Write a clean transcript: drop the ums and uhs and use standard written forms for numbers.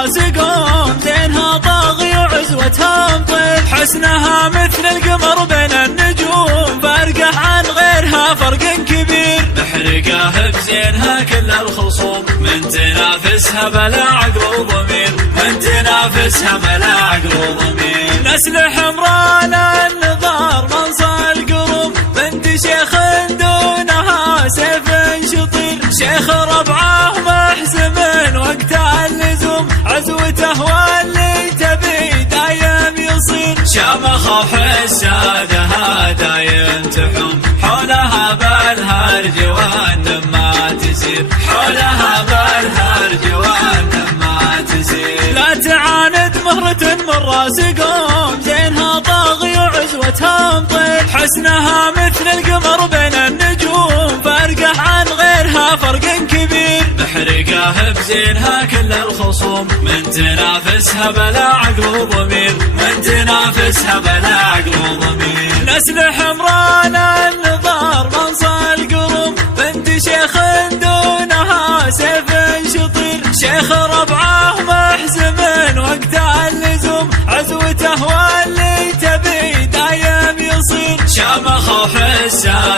الراس قوم، زينها طاغي وعزوتها مطير، حسنها مثل القمر بين النجوم، فرقه عن غيرها فرق كبير، محرقه بزينها كل الخصوم، من تنافسها بلا عقل وضمير، من تنافسها بلا عقل وضمير. نسل حمران النظار منصى القروم، بنت شيخ دونها سيف شطير، شيخ ربعه محزم وقت اللزوم، عزوته واللي تبي دايم يصير، شامخ حسادها دايم تحوم، حولها بالهرج والنم ما تسير، حولها بالهرج والنم ما تسير. لا تعاند مهرة من راس قوم، زينها طاغي وعزوتها مطير، حسنها مثل القمر بين النجوم، فرقه عن غيرها فرق كبير، محرقه بزينها كل الخصوم، من تنافسها بلا عقل وضمير، من تنافسها بلا عقل وضمير. نسل حمران النظار منصى القروم، بنت شيخ دونها سيف شطير، شيخ ربعه محزم وقت اللزوم، عزوته واللي تبي دايم يصير، شامخ حسادها